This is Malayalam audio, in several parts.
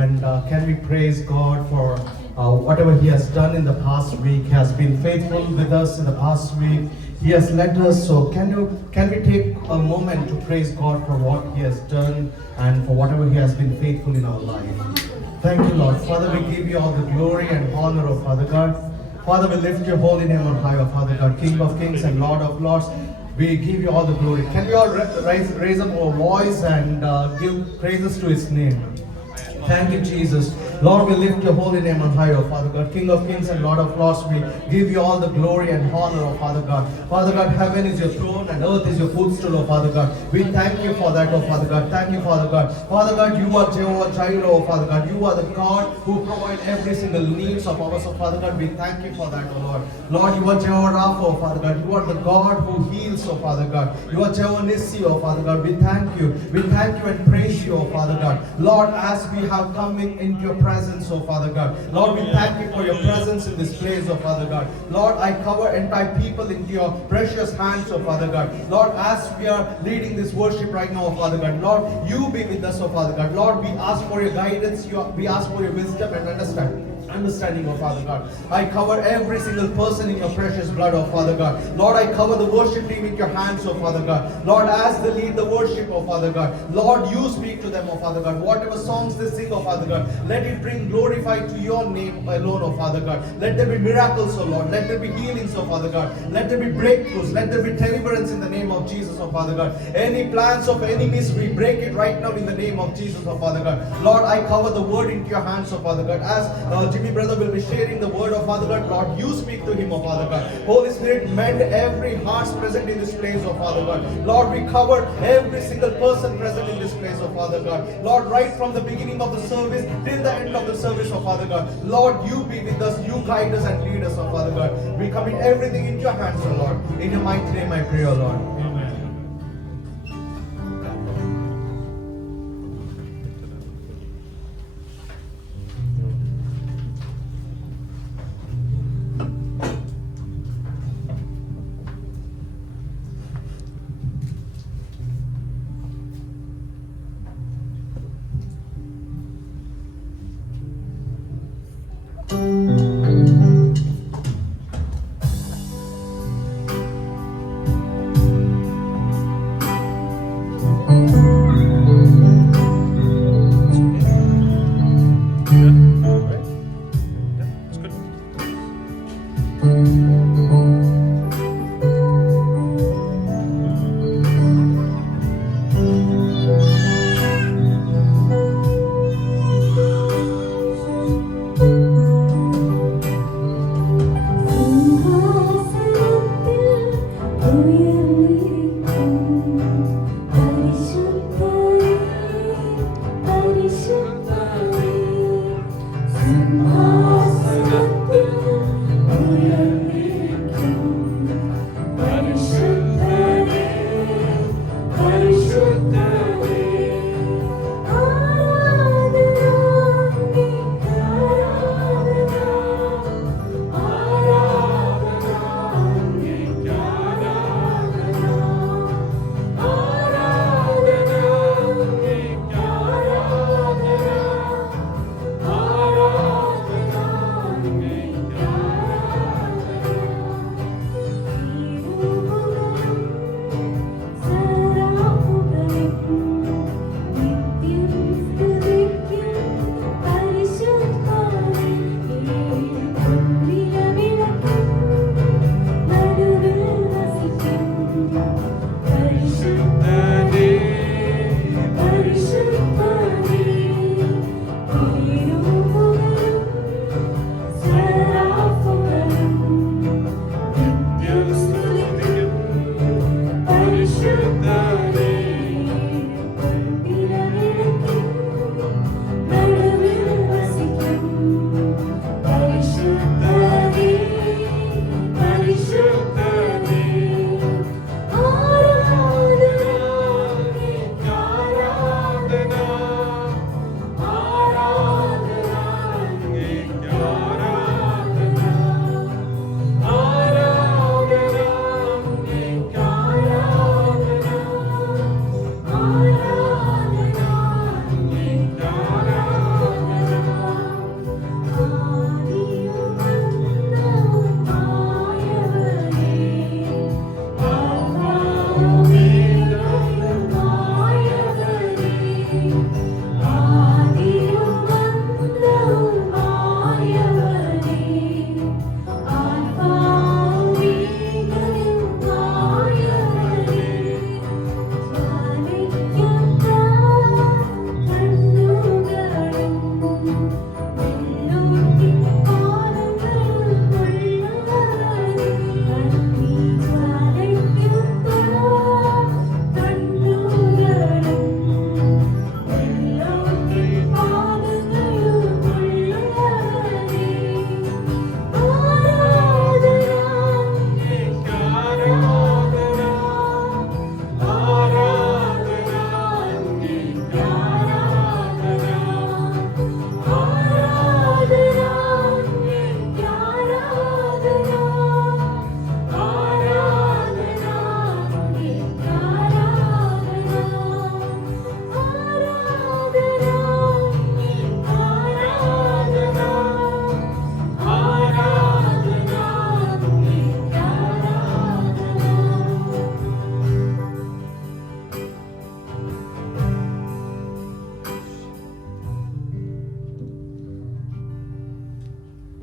And can we praise God for whatever He has done in the past week? He has been faithful with us in the past week. He has led us. So can we take a moment to praise God for what He has done and for whatever He has been faithful in our life? Thank you, Lord. Father, we give you all the glory and honor, oh Father God. Father, we lift your holy name on high, oh Father God, King of kings and Lord of lords. We give you all the glory. Can we all raise up our voice and give praises to His name? Thank you, Jesus. Lord, we lift your holy name on high, oh Father God, King of kings and Lord of lords. We give you all the glory and honor, oh Father God. Father God, heaven is your throne and earth is your footstool, oh Father God. We thank you for that, oh Father God. Thank you, Father God. Father God, you are Jehovah Jireh, oh Father God. You are the God who provides every single needs of ours, oh Father God. We thank you for that, oh Lord. Lord, you are Jehovah Rapha, oh Father God. You are the God who heals, oh Father God. You are Jehovah Nissi, oh Father God. We thank you. We thank you and praise you, oh Father God. Lord, as we have come into your presence, oh Father God. Lord, we thank you for your presence in this place, oh Father God. Lord, I cover entire people into your precious hands, oh Father God. Lord, as we are leading this worship right now, oh Father God, Lord, you be with us, oh Father God. Lord, we ask for your guidance, we ask for your wisdom and understanding, oh Father God. I cover every single person in your precious blood, oh Father God. Lord, I cover the worship team with your hands, oh Father God. Lord, as they lead the worship, oh Father God, Lord, you speak to them, oh Father God. Whatever songs they sing, oh Father God, let it bring glorify to your name alone, oh Father God. Let there be miracles, oh Lord. Let there be healings, oh Father God. Let there be breakthroughs. Let there be deliverance in the name of Jesus, oh Father God. Any plans of enemies, we break it right now in the name of Jesus, oh Father God. Lord, I cover the word into your hands, oh Father God. As Jimmy brother will be sharing the word of Father God, Lord, you speak to him, oh Father God. Holy Spirit, mend every heart present in this place, oh Father God. Lord, we cover every single person present in this place, oh Father God. Lord, right from the beginning of the service till the end of the service, oh Father God. Lord, you be with us, you guide us and lead us, oh Father God. We commit everything into your hands, oh Lord. In your mighty name I pray, oh Lord.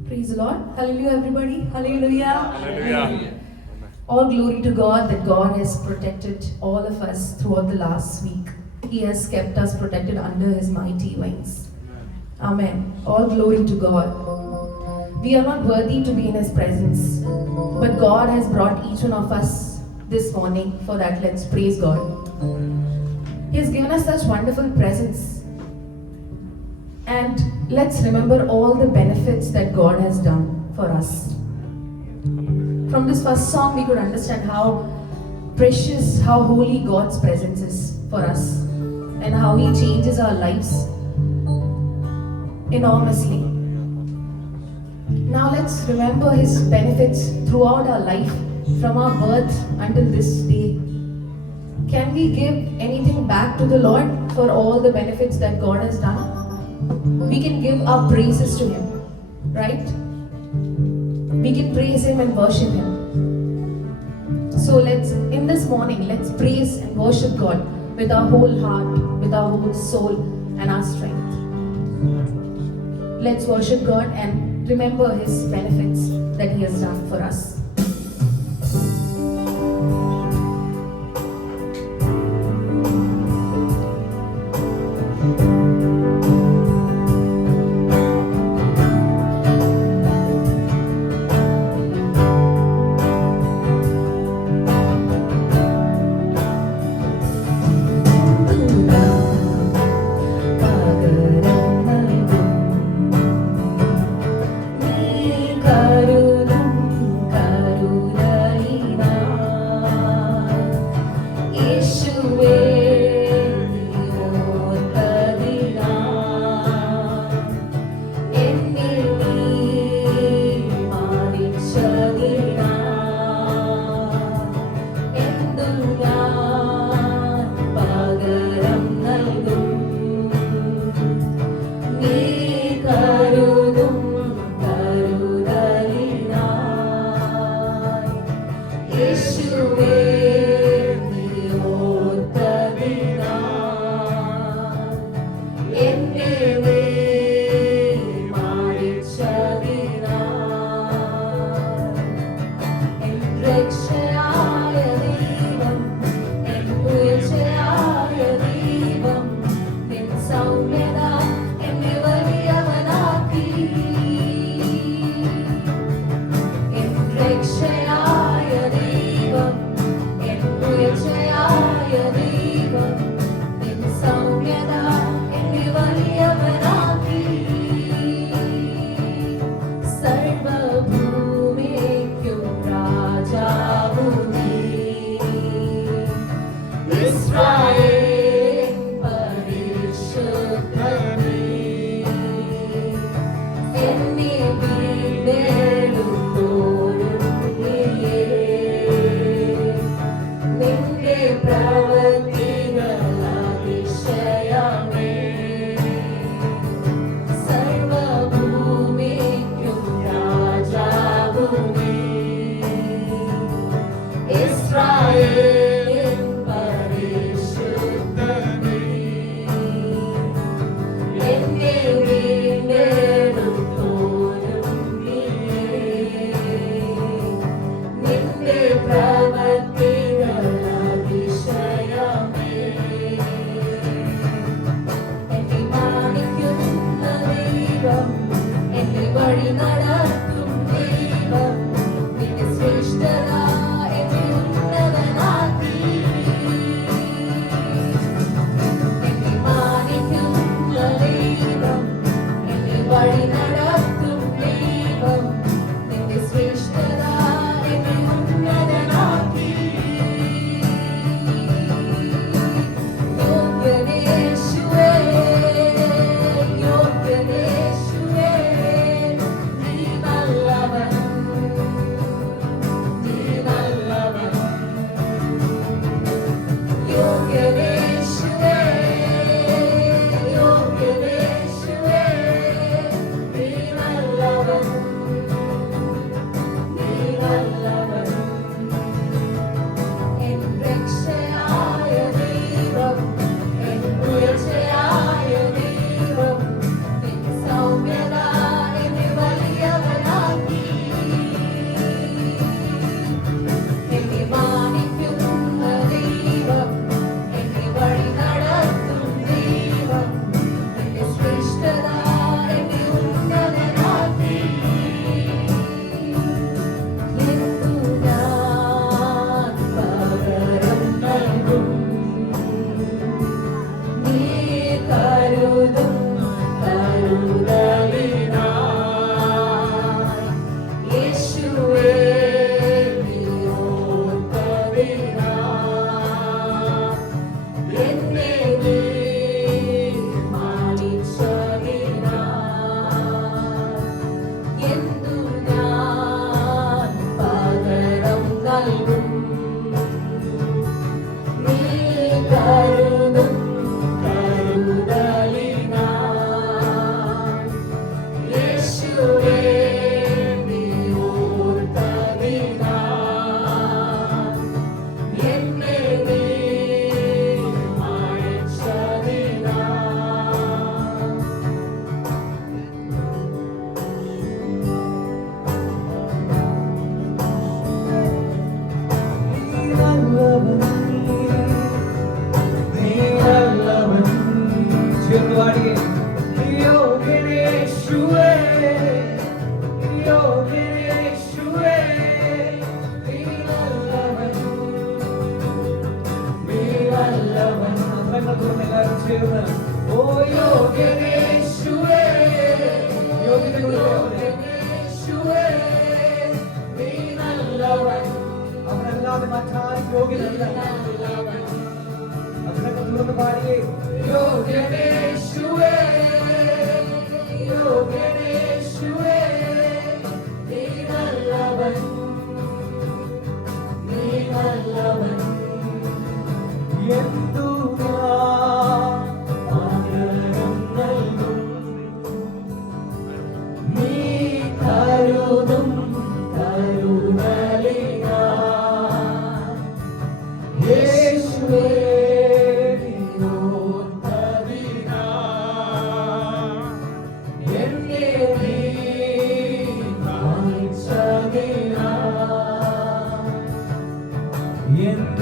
Praise the Lord. Hallelujah, everybody. Hallelujah. Hallelujah. All glory to God that God has protected all of us throughout the last week. He has kept us protected under His mighty wings. Amen. All glory to God. We are not worthy to be in His presence, but God has brought each one of us this morning. For that, let's praise God. He has given us such wonderful presents. And let's remember all the benefits that God has done for us. From this first song, we could understand how precious, how holy God's presence is for us, and how He changes our lives enormously. Now let's remember His benefits throughout our life, from our birth until this day. Can we give anything back to the Lord for all the benefits that God has done? We can give our praises to Him, right? We can praise Him and worship Him. So in this morning, let's praise and worship God with our whole heart, with our whole soul and our strength. Let's worship God and remember His benefits that He has done for us.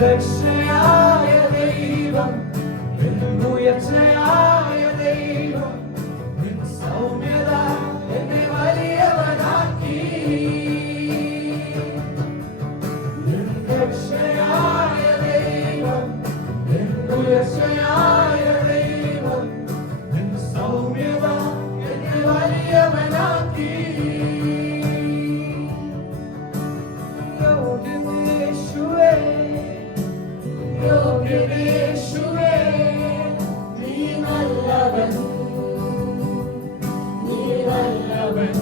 രക്ഷയായ ദൈവം, ഉയർച്ചയായ ദൈവം, നിൻ സൗമ്യത എന്നെ വലിയവനാക്കി. രക്ഷയായ ദൈവം, ഉയർച്ചയായ ദൈവം, നിൻ സൗമ്യത എന്നെ വലിയവനാക്കി. യോഗ്യനേശുവേ, യോഗ്യനേശുവേ, നീ നല്ലവൻ, നീ നല്ലവൻ.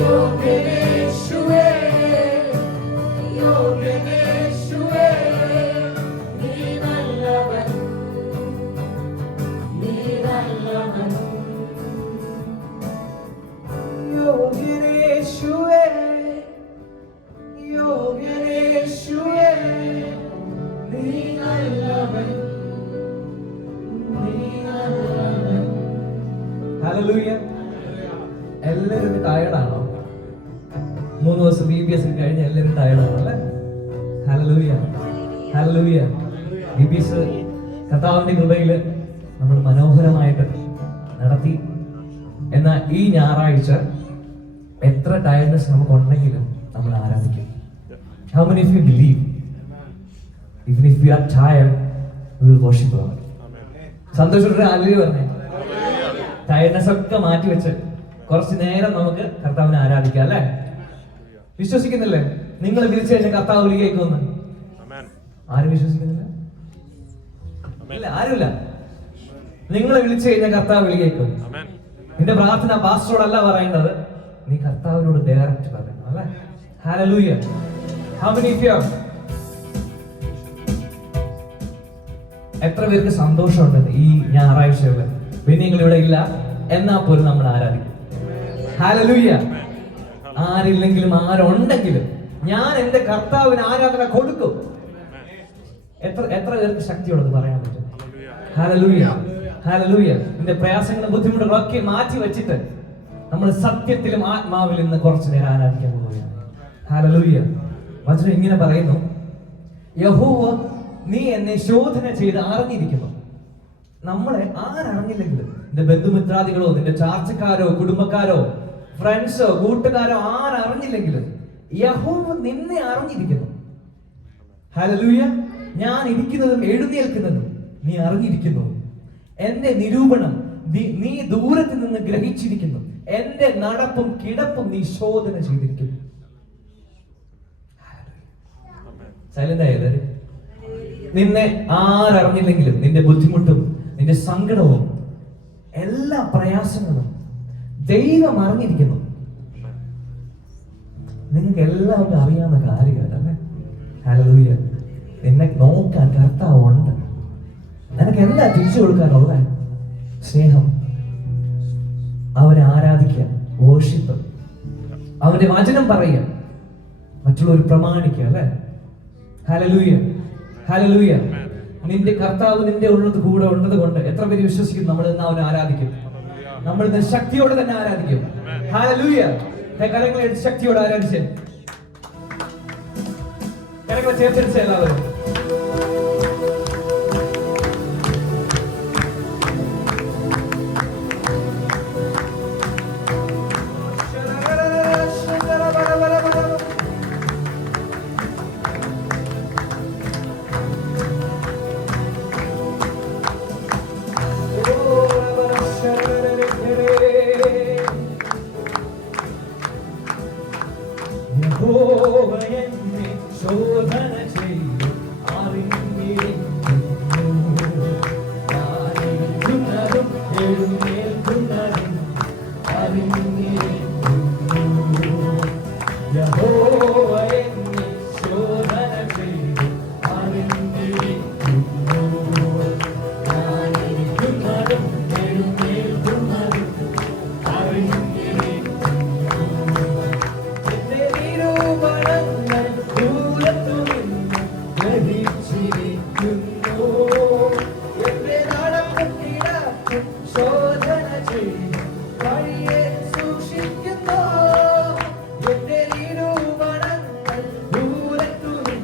യോഗ്യനേശുവേ, യോഗ്യനേശുവേ, നീ നല്ലവൻ, നീ നല്ലവൻ. യോഗ്യനേശുവേ, യോഗ്യനേശുവേ, നീ നല്ലവൻ, നീ നല്ലവൻ. ഹല്ലേലൂയ. എല്ലാവരും ടയർഡാണോ? 3 ദിവസം BBS കഴിഞ്ഞ് എല്ലാവരും ടയർഡാണോ അല്ലേ? Hallelujah, hallelujah. BBS കർത്താവിന്റെ കൃപയിൽ നമ്മൾ മനോഹരമായിട്ട് നടത്തി. എന്നാൽ ഈ ഞായറാഴ്ച എത്ര ടയർഡ്നെസ് നമുക്കുണ്ടെങ്കിലും നമ്മൾ ആരാധിക്കും. How many of you believe even if we are tired we will worship God? സന്തോഷത്തോടെ ഹല്ലേലൂയ പറഞ്ഞേ. ടയർഡ്നെസ് ഒക്കെ മാറ്റി വെച്ച് കുറച്ച് നേരം നമുക്ക് കർത്താവിനെ ആരാധിക്കാം അല്ലേ? വിശ്വസിക്കുന്നില്ലേ? നിങ്ങൾ വിളിച്ചു കഴിഞ്ഞാൽ കർത്താവ് വിളി കേൾക്കുമെന്ന്? ആരും വിശ്വസിക്കുന്നില്ല? ഇല്ല, ആരുമില്ല. നിങ്ങളെ വിളിച്ചു കഴിഞ്ഞാൽ കർത്താവ് വിളി കേൾക്കും. നിന്റെ പ്രാർത്ഥന പാസ്റ്ററോടല്ല പറയേണ്ടത്, നീ കർത്താവിനോട് ഡയറക്റ്റ് പറയണം അല്ലേ? Hallelujah. How many of you? എത്ര പേർക്ക് സന്തോഷമുണ്ട് ഈ ഞായറാഴ്ചകളിൽ? നിങ്ങൾ ഇവിടെ ഇല്ല, എന്നാ പോലും നമ്മൾ ആരാധിക്കും. ഹല്ലേലൂയ. ആരില്ലെങ്കിലും ആരുണ്ടെങ്കിലും ഞാൻ എന്റെ കർത്താവിന് ആരാധന കൊടുക്കും. എത്ര പേർക്ക് ശക്തിയോടത് പറയാൻ പറ്റും? Hallelujah, hallelujah. നിന്റെ പ്രയാസങ്ങളും ബുദ്ധിമുട്ടുകളൊക്കെ മാറ്റി വെച്ചിട്ട് നമ്മൾ സത്യത്തിലും ആത്മാവിൽ നിന്ന് കുറച്ചു നേരം ആരാധിക്കാൻ പോവുകയാണ്. ഹല്ലേലൂയ. വചനം ഇങ്ങനെ പറയുന്നു, യഹോവ നീ എന്നെ ശോധന ചെയ്ത് അറിഞ്ഞിരിക്കുന്നു. നമ്മളെ ആരറിഞ്ഞില്ലെങ്കിലും, നിന്റെ ബന്ധുമിത്രാദികളോ നിന്റെ ചാർച്ചക്കാരോ കുടുംബക്കാരോ ഫ്രണ്ട്സോ കൂട്ടുകാരോ ആരറിഞ്ഞില്ലെങ്കിലും യഹോവ നിന്നെ അറിഞ്ഞിരിക്കുന്നു. ഹല്ലേലൂയ. ഞാൻ ഇരിക്കുന്നതും എഴുന്നേൽക്കുന്നതും നീ അറിഞ്ഞിരിക്കുന്നു. എന്റെ നിരൂപണം നീ ദൂരത്തിൽ നിന്ന് ഗ്രഹിച്ചിരിക്കുന്നു. എന്റെ നടപ്പും കിടപ്പും നീ ശോധന ചെയ്തിരിക്കുന്നു. സൈലന്റ് ആയത് നിന്നെ ആരറിഞ്ഞില്ലെങ്കിലും നിന്റെ ബുദ്ധിമുട്ടും നിന്റെ സങ്കടവും എല്ലാ പ്രയാസങ്ങളും ദൈവം അറിഞ്ഞിരിക്കുന്നു. നിങ്ങൾക്ക് എല്ലാവർക്കും അറിയാവുന്ന കാര്യമല്ലേ? ഹല്ലേലൂയ. നിന്നെ നോക്കാൻ കർത്താവ് ഉണ്ട്. നിനക്ക് എന്താ തിരിച്ചു കൊടുക്കാനുള്ള? സ്നേഹം, അവനെ ആരാധിക്കുക, വർഷിപ്പ്, അവന്റെ വചനം പറയുക, മറ്റുള്ളവർ പ്രമാണിക്കുക അല്ലേ? Hallelujah, hallelujah. നിന്റെ കർത്താവ് നിന്റെ കൂടെ ഉള്ളത് കൊണ്ട് എത്ര പേര് വിശ്വസിക്കുന്നു നമ്മൾ ഇന്ന് അവനെ ആരാധിക്കും? നമ്മൾ ഇന്ന് ശക്തിയോടെ തന്നെ ആരാധിക്കും. ഹല്ലേലൂയ. കരങ്ങളെ ശക്തിയോടെ ആരാധിച്ച് കരങ്ങളെ ചേർത്തിരിച്ച എല്ലാവരും ശോധന ചെയ്തു അറിഞ്ഞിരിക്കുന്നതും എഴുന്നേൽക്കുന്നതും അറിഞ്ഞിരിക്കുന്നു. യഹോവ എന്നെ ശോധന ചെയ്തു അറിഞ്ഞിരിക്കുന്നു. ഞാനിരിക്കുന്നതും എഴുന്നേൽക്കുന്നതും അറിഞ്ഞിരിക്കുന്നു. എന്റെ നിരൂപണങ്ങൾ ദൂരത്തുനിന്ന് ഗ്രഹിച്ചിരിക്കുന്നു. എന്റെ നടപ്പും കിടപ്പും ശോധന ചെയ്ത് വഴിയെ സൂക്ഷിക്കുന്നു. എന്റെ നിരൂപണങ്ങൾ ദൂരത്തുനിന്ന്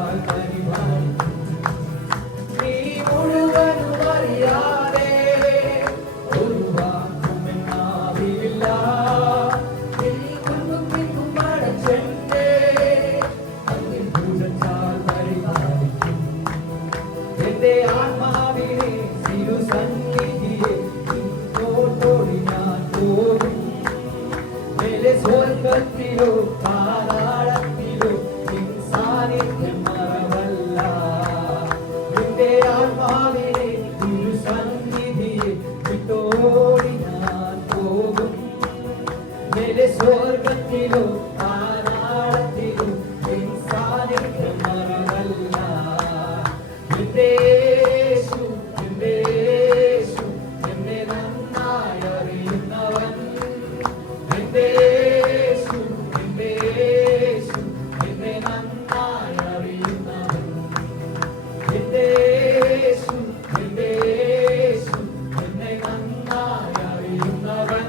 ചാൽ പരിപാലിക്കും. നീ മുഴുവനും അറിയാതെ ഒരു വാക്കും എന്നാവില്ല. നീ മുന്നും പിന്നും മടച്ചെന്നെ അതിൽ ഭൂതച്ചാൽ പരിപാലിക്കും. എന്റെ ആത്മാവിനെ തിരുസന്നിധിയെ നിന്നോടോടി ഞാൻ പോകും. മേലെ സ്വർഗ്ഗത്തിലോ പാതാളത്തിലോ നിൻ സാന്നിധ്യം മറവല്ല. നിന്റെ ആത്മാവിനെ തിരുസന്നിധിയെ വിട്ടോടി ഞാൻ പോകും. മേലെ സ്വർഗ്ഗത്തിലോ പാതാളത്തിലോ നിൻ സാന്നിധ്യം മറവല്ല. എന്റെ യേശു, എന്റെ യേശു, എന്നെ നന്നായി അറിയുന്നവൻ. എന്റെ യേശു, എന്റെ യേശു, എന്നെ നന്നായി അറിയുന്നവൻ. എന്റെ യേശു, എന്റെ യേശു, എന്നെ നന്നായി അറിയുന്നവൻ.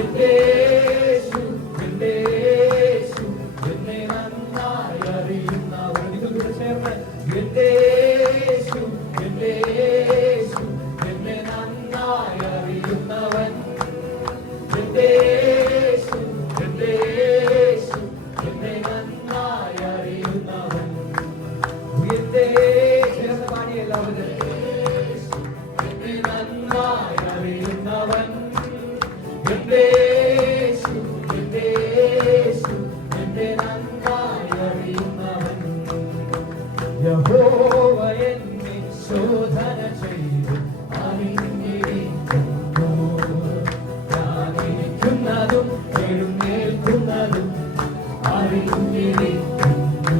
എന്റെ യേശു, എന്റെ യേശു, എന്നെ നന്നായി അറിയുന്നവൻ. നിങ്ങളുടെ ചേർന്ന് എന്റെ യേശു, എന്റെ യേശു, എന്നെ നന്നായി അറിയുന്നവൻ. എന്റെ യേശു, എന്റെ യേശു, എന്നെ നന്നായി അറിയുന്നവൻ. എന്റെ ചേർന്ന് പാടി എല്ലാവരും. എന്നെ നന്നായി അറിയുന്നവൻ. എന്റെ യേശു, എന്റെ യേശു, എന്നെ നന്നായി അറിയുന്നവൻ. യഹോവ എന്നെ ശോധന ചെയ്തു അറിഞ്ഞിരിക്കുന്നു. ഞാനിരിക്കുന്നതും എഴുന്നേൽക്കുന്നതും അറിഞ്ഞിരിക്കുന്നു.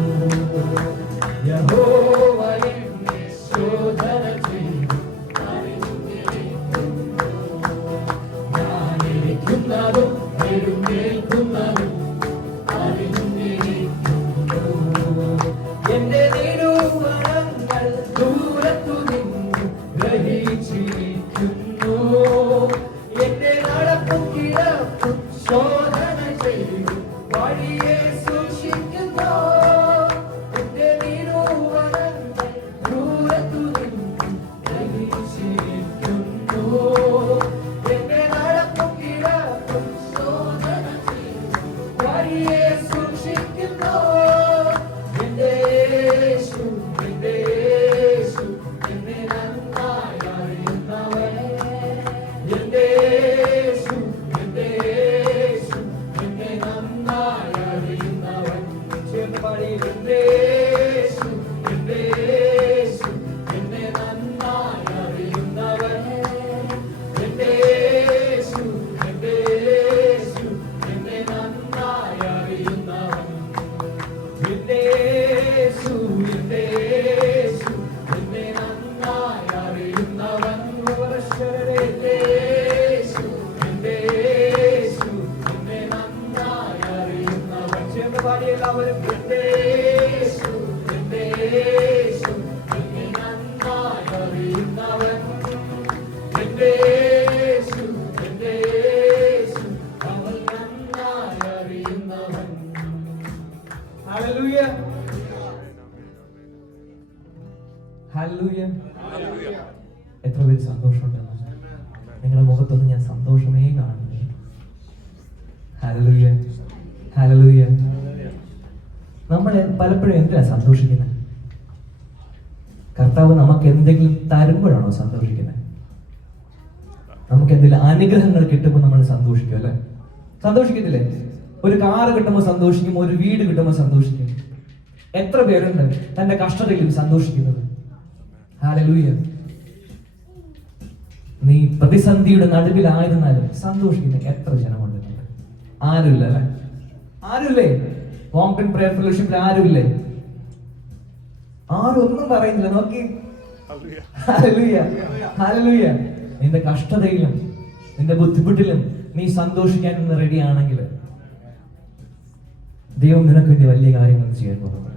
യഹോവ എന്നെ ശോധന ചെയ്തു അറിഞ്ഞിരിക്കുന്നു. ഞാനിരിക്കുന്നതും എഴുന്നേൽക്കുന്നതും അറിഞ്ഞിരിക്കുന്നു. എന്റെ നിരൂപണങ്ങൾ ദൂരത്തു നിന്നു ഗ്രഹിച്ചിരിക്കുന്നു. എന്റെ നടപ്പും കിടപ്പും ശോധന ചെയ്തു വഴിയെ സൂക്ഷിക്കുന്നു. എന്റെ നിരൂപണങ്ങൾ ദൂരത്തു നിന്നു ഗ്രഹിച്ചിരിക്കുന്നു. എന്റെ നടപ്പും കിടപ്പും ശോധന ചെയ്തു വഴിയെ സൂക്ഷിക്കുന്നു. എന്റെ യേശു, എന്റെ യേശു, എന്നെ നന്നായി അറിയുന്നവൻ. എന്റെ യേശു, എന്റെ യേശു, എന്നെ നന്നായി അറിയുന്നവൻ. ചേർന്ന് പാടി. എന്റെ യേശു, എന്റെ യേശു, എന്നെ നന്നായി അറിയുന്നവൻ. എന്റെ യേശു, എന്റെ യേശു, എന്നെ നന്നായി അറിയുന്നവൻ. എന്റെ യേശു, എന്റെ യേശു, എന്നെ നന്നായി അറിയുന്നവൻ. എന്റെ യേശു, എന്റെ യേശു, എന്നെ നന്നായി അറിയുന്നവൻ. ചേർന്ന് പാടി എല്ലാവരും. എന്റെ യേശു, എന്റെ യേശു, എന്നെ നന്നായി അറിയുന്നവൻ. എന്റെ യേശു, എന്റെ യേശു, അവൻ നന്നായി അറിയുന്നവൻ. Hallelujah, hallelujah. എത്ര പേര് സന്തോഷമുണ്ടെന്ന് നിങ്ങളുടെ മുഖത്തൊന്നും ഞാൻ സന്തോഷമേ കാണുന്നില്ല. Hallelujah, hallelujah. നമ്മൾ പലപ്പോഴും എന്തിനാ സന്തോഷിക്കുന്നത്? കർത്താവ് നമുക്ക് എന്തെങ്കിലും തരുമ്പോഴാണോ സന്തോഷിക്കുന്നത്? നമുക്ക് എന്തെങ്കിലും അനുഗ്രഹങ്ങൾ കിട്ടുമ്പോൾ നമ്മൾ സന്തോഷിക്കും അല്ലെ? സന്തോഷിക്കത്തില്ലേ? ഒരു കാറ് കിട്ടുമ്പോൾ സന്തോഷിക്കും, ഒരു വീട് കിട്ടുമ്പോൾ സന്തോഷിക്കും. എത്ര പേരുണ്ട് തന്റെ കഷ്ടതയിലും സന്തോഷിക്കുന്നത്? ഹല്ലേലൂയ. നീ പ്രതിസന്ധിയുടെ നടുവിലായിരുന്നാലും സന്തോഷിക്കുന്ന എത്ര ജനമുണ്ട്? ആരുമില്ല അല്ലെ? ആരുമില്ലേ? മോംഗ്ടൺ പ്രയർ ഫെലോഷിപ്പിൽ ആരുമില്ലേ? ആരും ഒന്നും പറയുന്നില്ല. നോക്കി. Hallelujah, hallelujah. നിന്റെ കഷ്ടതയിലും നിന്റെ ബുദ്ധിമുട്ടിലും നീ സന്തോഷിക്കാൻ ഇന്ന് റെഡിയാണെങ്കിൽ ദൈവം നിനക്ക് വേണ്ടി വലിയ കാര്യങ്ങൾ ചെയ്യാൻ പോകുന്നു.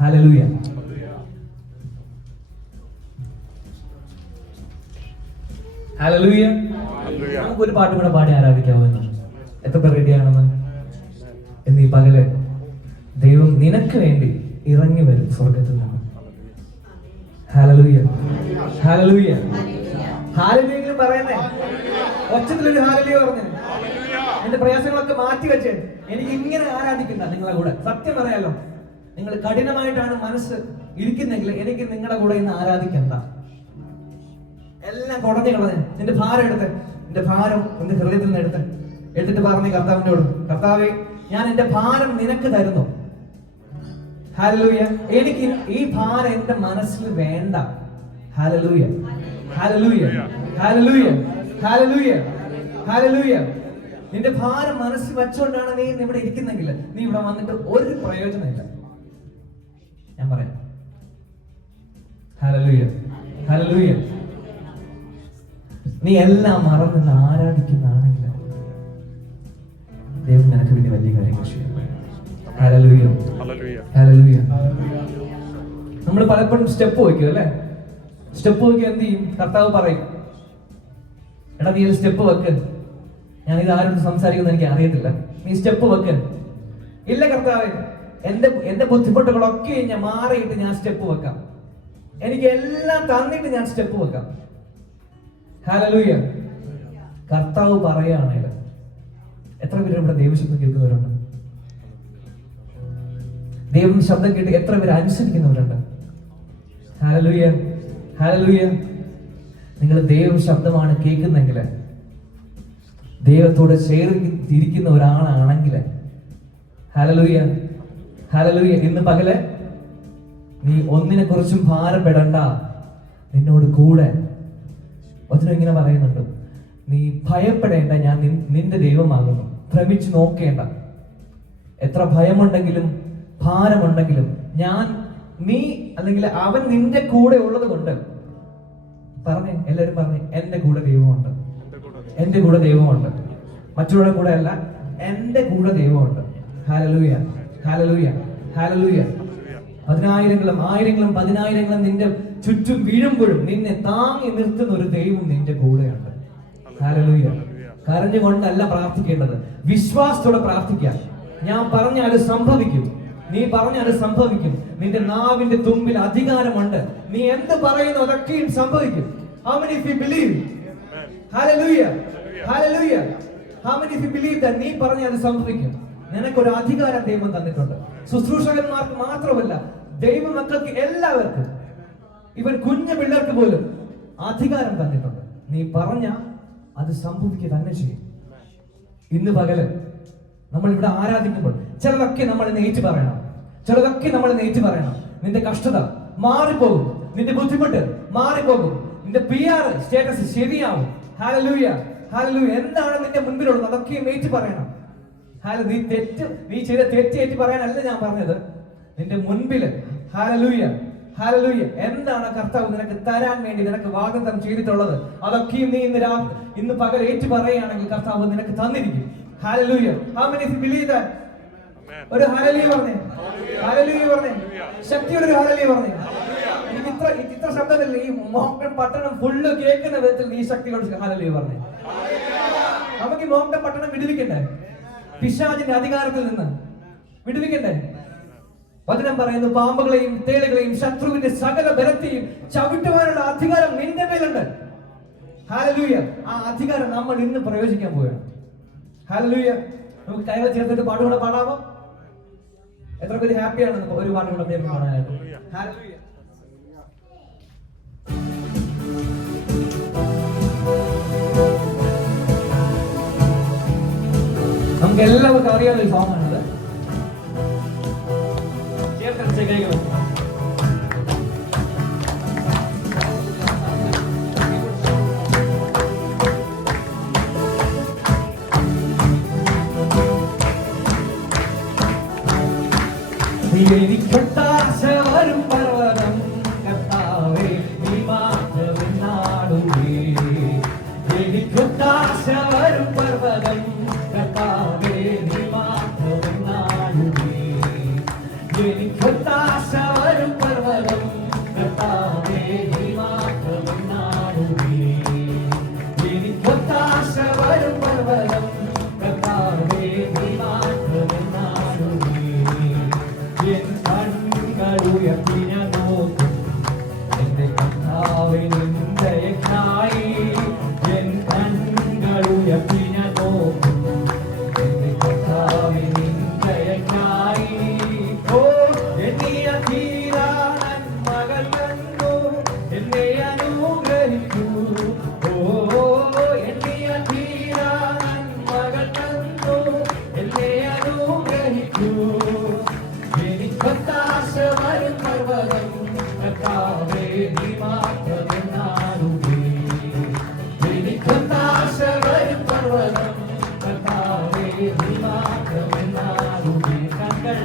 ഹല്ലേലൂയ. ഹല്ലേലൂയ. നമുക്കൊരു പാട്ട് കൂടെ പാടി ആരാധിക്കാവുന്ന എത്ര പേർ റെഡിയാണെന്ന്? ഇന്ന് ഈ പകല് ദൈവം നിനക്ക് വേണ്ടി ഇറങ്ങി വരും സ്വർഗത്തിൽ നിന്ന്. ഹല്ലേലൂയ, ഹല്ലേലൂയ, ഹല്ലേലൂയ പറയുന്നേ. ഒച്ചത്തിലൊരു ഹല്ലേലൂയ പറഞ്ഞു. എന്റെ പ്രയാസങ്ങളൊക്കെ മാറ്റി വെച്ച് എനിക്ക് ഇങ്ങനെ ആരാധിക്കണ്ട നിങ്ങളെ കൂടെ. സത്യം പറയാലോ, നിങ്ങൾ കഠിനമായിട്ടാണ് മനസ്സ് ഇരിക്കുന്നെങ്കിൽ എനിക്ക് നിങ്ങളുടെ കൂടെ ഇന്ന് ആരാധിക്കണ്ട. എല്ലാം കുടഞ്ഞു കളഞ്ഞ് നിന്റെ ഭാരം എടുത്ത്, നിന്റെ ഭാരം നിന്റെ ഹൃദയത്തിൽ നിന്ന് എടുത്തിട്ട് പറഞ്ഞു കർത്താവിനോട്, കർത്താവേ ഞാൻ എന്റെ ഭാരം നിനക്ക് തരുന്നു. ഹല്ലേലൂയ. എനിക്ക് ഈ ഭാരം എന്റെ മനസ്സിൽ വേണ്ട. Hallelujah, hallelujah, hallelujah, hallelujah, hallelujah. നിന്റെ ഭാരം മനസ്സിൽ വെച്ചുകൊണ്ടാണ് നീ ഇവിടെ ഇരിക്കുന്നെങ്കിൽ നീ ഇവിടെ വന്നിട്ട് ഒരു പ്രയോജനമില്ല. ഞാൻ പറയാം. Hallelujah, hallelujah. നീ എല്ലാം മറന്ന് ആരാധിക്കുന്നതാണെങ്കിൽ ദൈവം നിനക്ക് വേണ്ടി വലിയ കാര്യങ്ങൾ ചെയ്യും. Hallelujah, hallelujah. നമ്മൾ പലപ്പോഴും സ്റ്റെപ്പ് വയ്ക്കും അല്ലെ? സ്റ്റെപ്പ് വയ്ക്കുക എന്ത് ചെയ്യും? കർത്താവ് പറയും, എടാ നീ സ്റ്റെപ്പ് വെക്ക്. ഞാൻ ഇത് ആരോട് സംസാരിക്കുന്ന എനിക്ക് അറിയത്തില്ല, നീ സ്റ്റെപ്പ് വെക്ക്. ഇല്ല കർത്താവ്, എന്റെ ബുദ്ധിമുട്ടുകളൊക്കെ ഞാൻ മാറിയിട്ട് ഞാൻ സ്റ്റെപ്പ് വെക്കാം. എനിക്ക് എല്ലാം തന്നിട്ട് ഞാൻ സ്റ്റെപ്പ് വെക്കാം. ഹല്ലേലൂയ. കർത്താവ് പറയുകയാണെങ്കിൽ എത്ര പേര് ഇവിടെ ദൈവശബ്ദം കേൾക്കുന്നവരുണ്ട്? ദൈവം ശബ്ദം കേട്ട് എത്ര പേര് അനുസരിക്കുന്നവരുണ്ട്? Hallelujah, hallelujah. നിങ്ങൾ ദൈവം ശബ്ദമാണ് കേൾക്കുന്നെങ്കിൽ, ദൈവത്തോട് ചേർന്നിരിക്കുന്ന ഒരാളാണെങ്കിൽ, ഹല്ലേലൂയ, ഹല്ലേലൂയ, ഇന്ന് പകല് നീ ഒന്നിനെ കുറിച്ചും ഭാരപ്പെടണ്ട. നിന്നോട് കൂടെ ഒത്തിരി ഇങ്ങനെ പറയുന്നുണ്ട്, നീ ഭയപ്പെടേണ്ട, ഞാൻ നിന്റെ ദൈവമാകുന്നു. ഭ്രമിച്ചു നോക്കേണ്ട. എത്ര ഭയമുണ്ടെങ്കിലും ഭാരമുണ്ടെങ്കിലും നീ അല്ലെങ്കിൽ അവൻ നിന്റെ കൂടെ ഉള്ളത് കൊണ്ട് പറഞ്ഞേ, എല്ലാവരും പറഞ്ഞേ, എന്റെ കൂടെ ദൈവമുണ്ട്. എന്റെ കൂടെ ദൈവമുണ്ട്. മറ്റുള്ളവരുടെ കൂടെ അല്ല, എന്റെ കൂടെ ദൈവമുണ്ട്. Hallelujah, hallelujah, hallelujah. പതിനായിരങ്ങളും ആയിരങ്ങളും പതിനായിരങ്ങളും നിന്റെ ചുറ്റും വീഴുമ്പോഴും നിന്നെ താങ്ങി നിർത്തുന്ന ഒരു ദൈവം നിന്റെ കൂടെയുണ്ട്. ഹല്ലേലൂയ. കരഞ്ഞുകൊണ്ടല്ല പ്രാർത്ഥിക്കേണ്ടത്, വിശ്വാസത്തോടെ പ്രാർത്ഥിക്കാം. ഞാൻ പറഞ്ഞാൽ സംഭവിക്കും, നീ പറഞ്ഞാൽ സംഭവിക്കും. നിന്റെ നാവിന്റെ തുമ്പിൽ അധികാരമുണ്ട്. നീ എന്ത് പറയുന്നു അതൊക്കെയും സംഭവിക്കും. How many of you believe? Hallelujah, hallelujah. How many of you believe that നീ പറഞ്ഞാൽ അത് സംഭവിക്കും? നിനക്കൊരു അധികാരം ദൈവം തന്നിട്ടുണ്ട്. ശുശ്രൂഷകന്മാർക്ക് മാത്രമല്ല, ദൈവമക്കൾക്ക് എല്ലാവർക്കും, ഇവൻ കുഞ്ഞു പിള്ളേർക്ക് പോലും അധികാരം തന്നിട്ടുണ്ട്. നീ പറഞ്ഞ അത് സംഭവിക്കുക തന്നെ ചെയ്യും. ഇന്ന് പകല് നമ്മൾ ഇവിടെ ആരാധിക്കുമ്പോൾ ചിലതൊക്കെ നമ്മൾ നെയ്റ്റ് പറയണം, ചിലതൊക്കെ നമ്മൾ നെയ്റ്റ് പറയണം. നിന്റെ കഷ്ടത മാറിപ്പോകും, നിന്റെ ബുദ്ധിമുട്ട് മാറിപ്പോകും, നിന്റെ PR സ്റ്റേറ്റസ് ശരിയാവും. Hallelujah, hallelujah. എന്താണ് നിന്റെ മുൻപിലുള്ളത് അതൊക്കെ നെയ്റ്റ് പറയണം. നീ ചെയ്ത തെറ്റേറ്റ് പറയാനല്ല ഞാൻ പറഞ്ഞത്, നിന്റെ മുൻപില്. Hallelujah, hallelujah. എന്താണ് കർത്താവ് നിനക്ക് തരാൻ വേണ്ടി നിനക്ക് വാഗ്ദത്തം ചെയ്തിട്ടുള്ളത് അതൊക്കെയും നീ ഇന്ന് പകൽ ഏറ്റു പറയുകയാണെങ്കിൽ കർത്താവ് നിനക്ക് തന്നിരിക്കും. Hallelujah. How many of you believe that? ഒരു ഹല്ലേലൂയ പറഞ്ഞേ, ഹല്ലേലൂയ പറഞ്ഞേ, ശക്തിയുടെ ഒരു ഹല്ലേലൂയ പറഞ്ഞേ. എനിക്ക് ഇത്ര ശബ്ദമില്ല, ഈ മോഹൻ പട്ടണം ഫുള്ള് കേൾക്കുന്ന വിധത്തിൽ നീ ശക്തിയോട് ഹല്ലേലൂയ പറഞ്ഞേ. നമുക്ക് ഈ മോഹൻ പട്ടണം വിടുവിക്കണ്ടേ? പിശാചിന്റെ അധികാരത്തിൽ നിന്ന് വിടുവിക്കണ്ടേ? വചനം പറയുന്നു, പാമ്പുകളെയും തേളുകളെയും ശത്രുവിന്റെ സകല ബലത്തെയും ചവിട്ടുവാനുള്ള അധികാരം നിന്റെ മേലുണ്ട്. ഹല്ലേലൂയ. ആ അധികാരം നമ്മൾ ഇന്ന് പ്രയോഗിക്കാൻ പോവുകയാണ്. ഹല്ലേലൂയ. നമുക്ക് കൈകൾ ചേർത്തിട്ട് പാടുകൂടെ പാടാമോ? എത്ര പേര് ഹാപ്പിയാണ് ഒരു പാട്ടുകൂടെ ദൈവം പാടാനായിട്ട്? ഹല്ലേലൂയ. നമുക്ക് എല്ലാവർക്കും അറിയാവുന്ന ഒരു സോങ് ആണത്. ചേർത്ത് കൈകൾ എനിക്കൊട്ടാശ വരും പർവ്വതം കർത്താവേ നീ മാറ്റവിനാടുമേ. എനിക്കൊട്ടാശ വരും പർവ്വതം കർത്താവേ നീ മാറ്റവിനാടുമേ. എനിക്കൊട്ടാശ വരും പർവ്വതം കർത്താവേ നീ മാറ്റവിനാടുമേ. എനിക്കൊട്ടാശ വരും പർവ്വതം കർത്താവേ നീ മാറ്റവിനാടുമേ. ഉയർത്തി ഞാൻ നോക്കും എന്റെ കർത്താവിന്റെ ദയക്കായി എൻ കണ്ണുകൾ ഉയർത്തി ഞാൻ നോക്കും എന്റെ കർത്താവിന്റെ ദയക്കായി ഓ എണ്ണിയ തീരാ നന്മകൾ കണ്ടു എന്നെ അനുഗ്രഹിക്കൂ ഓ എണ്ണിയ തീരാ നന്മകൾ കണ്ടു എന്നെ അനുഗ്രഹിക്കൂ എനിക്കൊത്താശ വരും പർവ്വതം കർത്താവേ നീ മാത്രമെന്നാലുമേ എനിക്കൊത്താശ വരും പർവ്വതം കർത്താവേ നീ മാത്രമെന്നാലുമേ കണ്ണുകൾ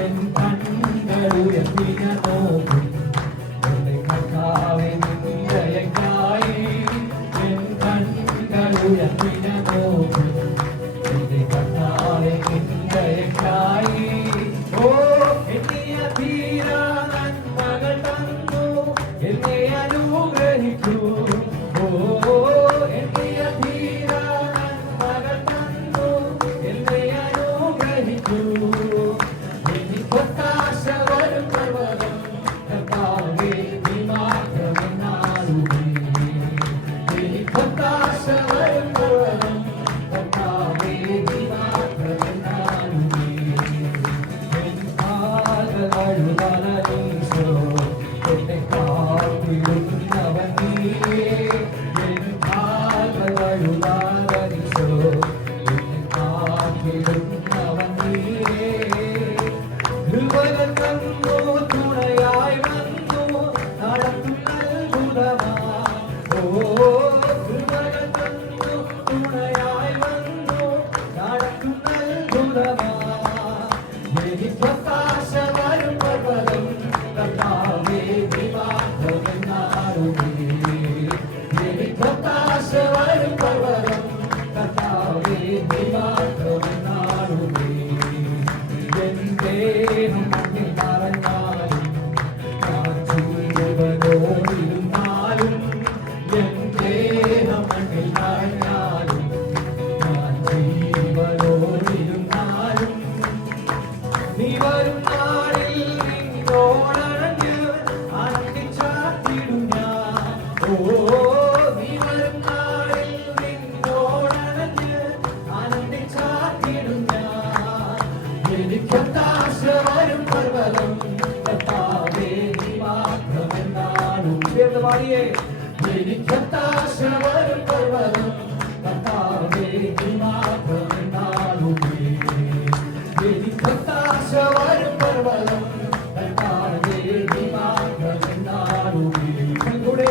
എൻ കണ്ണുകൾ ഉയർത്തി ഞാൻ നോക്കും എന്റെ കർത്താവേ നിന്റെ ദയക്കായി എൻ കണ്ണുകൾ ഉയർത്തി ഞാൻ നോക്കും എന്റെ കർത്താവേ നിന്റെ ദയക്കായി ഓ എണ്ണിയ തീരാ നന്മകൾ തന്നു എന്നെ അനുഗ്രഹിക്കൂ ഓ എണ്ണിയ തീരാ നന്മകൾ തന്നു എന്നെ അനുഗ്രഹിക്കൂ എനിക്കൊത്താശ വരും പർവ്വതം കർത്താവേ നീ മാത്രമെന്നാലുമേ എനിക്കൊത്താശ വരും പർവ്വതം കർത്താവേ നീ മാത്രമെന്നാലുമേ എൻ കാലുകളഴുതലനീശോ എന്നെ കാത്തിടുന്നവൻ നീയേ എൻ കാലുകളഴുതലനീശോ എന്നെ കാത്തിടുന്നവൻ നീയേ കൃപകൾ തന്നു തുണയായി വന്നു നടത്തുന്ന അത്ഭുതമാ ഓ കൃപകൾ തന്നു തുണയായി വന്നു നടത്തുന്ന അത്ഭുതമാ എനിക്കൊത്താശ വരും പർവ്വതം കർത്താവേ നീ മാത്രമെന്നാലുമേ എനിക്കൊത്താശ വരും പർവ്വതം കർത്താവേ നീ മാത്രമെന്നാലുമേ എൻ ദേഹം മണ്ണിൽ മറഞ്ഞാലും ഞാൻ ജീവനോടിരുന്നാലും എൻ ദേഹം മണ്ണിൽ മറഞ്ഞാലും ഞാൻ ജീവനോടിരുന്നാലും നീ വരും നാളിൽ നിന്നോടണഞ്ഞ് ആനന്ദിച്ചാത്തിടും ഞാൻ ഓ നീ വരും നാളിൽ നിന്നോടണഞ്ഞ് ആനന്ദിച്ചാത്തിടും ഞാൻ എനിക്കൊത്താശ വരും പർവ്വതം കർത്താവേ നീ മാത്രമെന്നാലും ചേർന്ന് പാടിയേ എനിക്കൊത്താശ വരും പർവ്വതം കർത്താവേ നീ മാത്രമെന്നാലുമേ എനിക്കൊത്താശ വരും പർവ്വതം കർത്താവേ നീ മാത്രമെന്നാലുമേ കൂടെ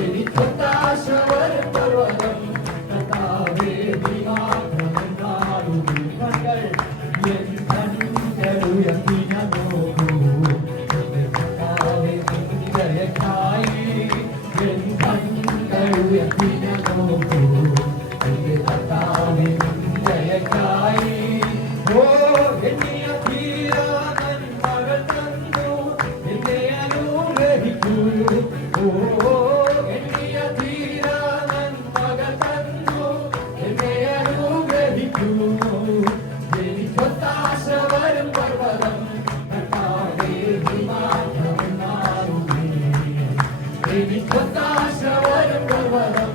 എനിക്കൊത്താശ വരും പർവ്വതം കർത്താവേ നീ മാത്രമെന്നാലുമേ കണ്ണുകൾ എൻ കണ്ണുകൾ ഉയർത്തി ഞാൻ നോക്കൂ എന്റെ കർത്താവേ നിന്റെ ദയക്കായി എൻ കണ്ണുകൾ ഉയർത്തി ഞാൻ നോക്കൂ എന്റെ കർത്താവേ നിന്റെ ദയക്കായി ഓ എണ്ണിയ തീരാ നന്മകൾ തന്നു എന്നെ അനുഗ്രഹിക്കൂ ഓ എണ്ണിയ തീരാ നന്മകൾ തന്നു എന്നെ അനുഗ്രഹിക്കൂ എനിക്കൊത്താശ വരും പർവ്വതം കർത്താവേ നീ മാത്രമെന്നാലുമേ എനിക്കൊത്താശ വരും പർവ്വതം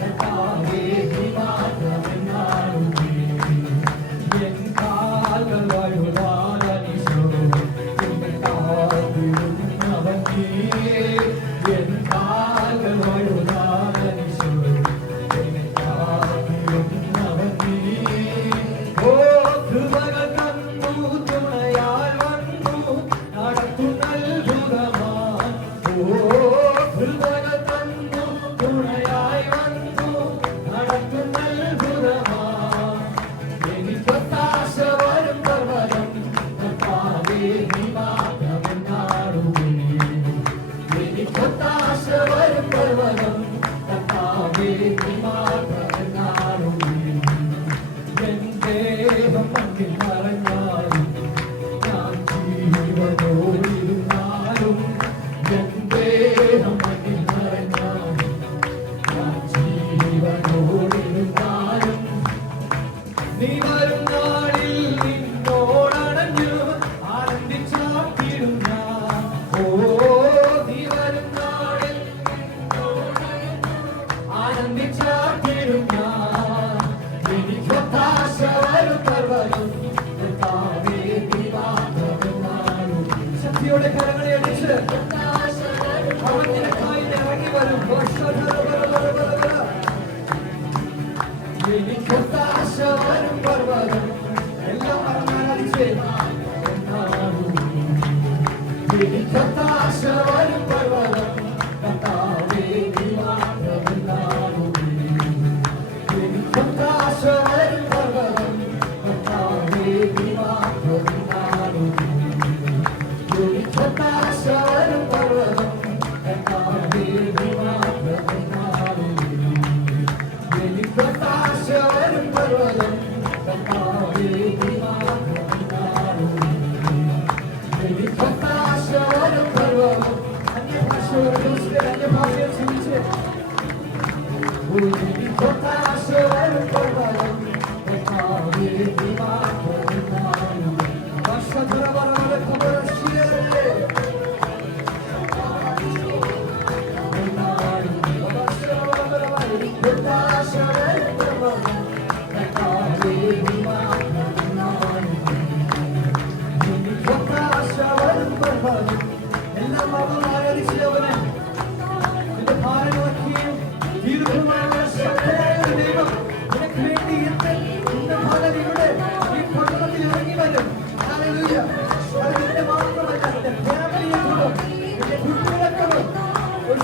കർത്താവേ നീ മാത്രമെന്നാലുമേ എൻ കാലുകളഴുതാലനീശോ എന്നെ കാത്തിടുന്നവൻ നീയേ എൻ വിളിച്ച് അവൻ നിനക്കായി ഇറങ്ങി വരും. എനിക്കൊത്താശ വരും പർവ്വതം. എല്ലാം പറഞ്ഞാലേ എനിക്കൊത്താശ വരും പർവ്വതം. കർത്താവേ നീ മാത്രമെന്നാളുമേ. എനിക്കൊത്താശ വരും പർവ്വതം. കർത്താവേ നീ മാത്രമെന്നാളുമേ. എനിക്കൊത്താശ വരും പർവ്വതം. കർത്താവേ നീ മാത്രമെന്നാളുമേ. എനിക്കൊത്താശ വരും പർവ്വതം. കർത്താവേ നീ മാത്രമെന്നാളുമേ. എനിക്കൊത്താശ വരും പർവ്വതം. അന്യഭാഷയിൽ ചിന്തിച്ച് എനിക്കൊത്താശ വരും പർവ്വതം. കർത്താവേ നീ മാത്രമെന്നാളുമേ. വർഷധരവരവരെ കുമരശ്ശിയരല്ലേ എല്ലാം ആരാധിച്ചവനെ നിന്റെ ഭാരങ്ങളൊക്കെയും ദീർഘമായ ശക്തനായ ഒരു ദൈവം നിനക്ക് വേണ്ടി നിന്റെ ഭാരതയുടെ ഈ പട്ടണത്തിൽ ഇറങ്ങി വരും. ഹല്ലേലൂയ. അത് നിന്റെ മാത്രമല്ല, നിന്റെ ഫാമിലിയെ കൊണ്ടും നിന്റെ കുട്ടികളെ കൊണ്ടും ഒരു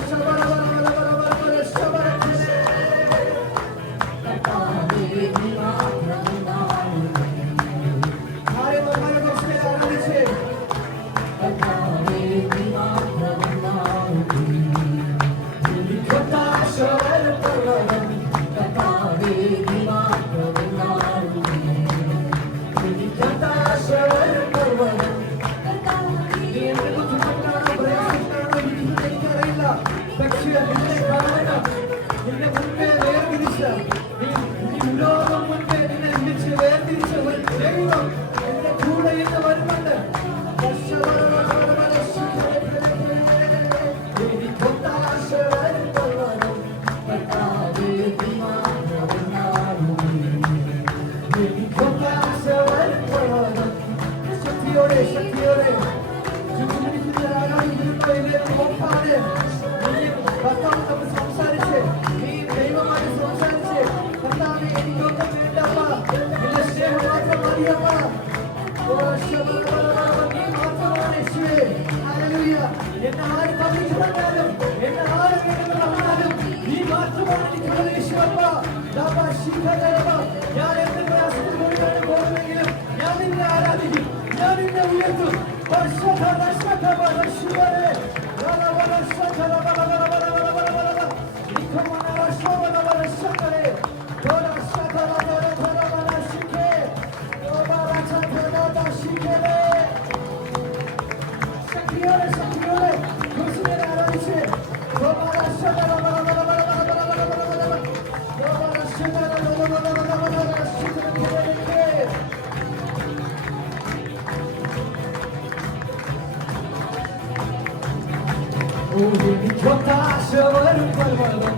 എനിക്കൊത്താശ വരും പർവ്വതം.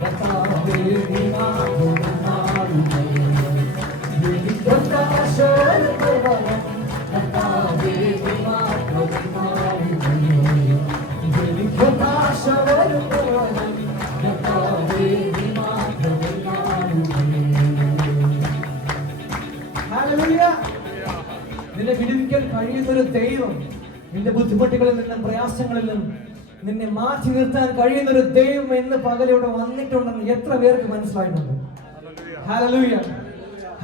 കർത്താവേ നീ മാത്രമെന്നാളുമേ. എനിക്കൊത്താശ വരും പർവ്വതം. കർത്താവേ നീ മാത്രമെന്നാളുമേ. എനിക്കൊത്താശ വരും പർവ്വതം. കർത്താവേ നീ മാത്രമെന്നാളുമേ. ഹല്ലേലൂയ. നിന്നെ വിടുവിക്കാൻ കഴിയുന്നൊരു ദൈവം, നിന്റെ ബുദ്ധിമുട്ടുകളിൽ നിന്നും പ്രയാസങ്ങളിൽ നിന്നും നിന്നെ മാറ്റി നിർത്താൻ കഴിയുന്ന ഒരു ദൈവം എന്ന് പകലിവിടെ വന്നിട്ടുണ്ടെന്ന് എത്ര പേർക്ക് മനസ്സിലായിട്ടുണ്ട്? Hallelujah,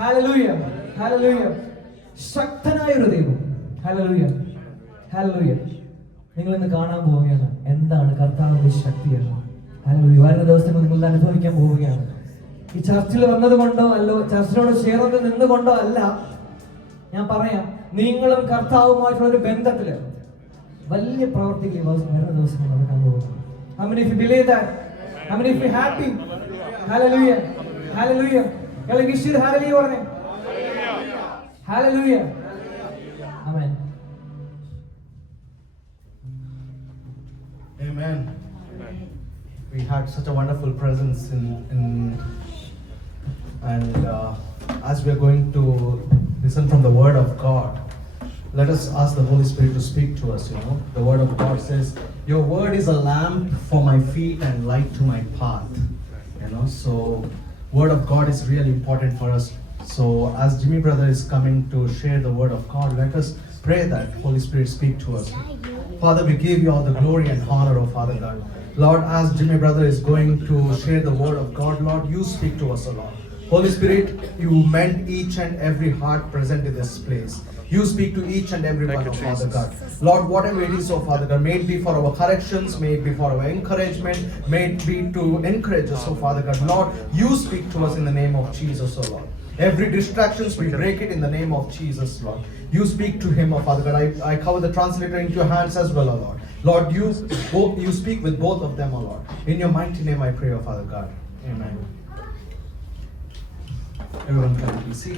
hallelujah, hallelujah. ശക്തനായ ഒരു ദൈവം. Hallelujah, hallelujah. നിങ്ങൾ ഇന്ന് കാണാൻ പോവുകയാണ് എന്താണ് കർത്താവിന്റെ ശക്തിയാണ്. ഹല്ലേലൂയ. വരുന്ന ദിവസങ്ങൾ നിങ്ങൾ അനുഭവിക്കാൻ പോവുകയാണ്. ഈ ചർച്ചിൽ വന്നത് കൊണ്ടോ അല്ലോ ചർച്ചിനോട് ചേർന്ന് നിന്നുകൊണ്ടോ അല്ല, ഞാൻ പറയാം, നിങ്ങളും കർത്താവുമായിട്ടുള്ള ഒരു ബന്ധത്തില് വലിയ പ്രവർത്തികൾ വരുന്ന ദിവസങ്ങൾ നടക്കാൻ പോകുന്നു. How many of you believe that? How many of you happy? Hallelujah, hallelujah. എല്ലാവരും ഈശ്വര ഹല്ലേലൂയ പറഞ്ഞേ. Hallelujah, amen. Amen. We had such a wonderful presence and as we are going to listen from the Word of God, Let us ask the Holy Spirit to speak to us, you know. The word of God says, your word is a lamp for my feet and light to my path. You know, so word of God is really important for us. So as Jimmy brother is coming to share the word of God, let us pray that Holy Spirit speak to us. Father, we give you all the glory and honor, oh Father God. Lord, as Jimmy brother is going to share the word of God, Lord, you speak to us, O Lord. Holy Spirit, you mend each and every heart present in this place. You speak to each and every one, oh Father God. Lord, whatever it is, oh Father God, may it be for our corrections, may it be for our encouragement, may it be to encourage us, oh Father God. Lord, you speak to us in the name of Jesus, oh Lord. Every distractions, we break it in the name of Jesus, Lord. You speak to him, oh Father God. I cover the translator into your hands as well, oh Lord. Lord, you speak with both of them, oh Lord. In your mighty name I pray, oh Father God. Amen. Everyone can be seated.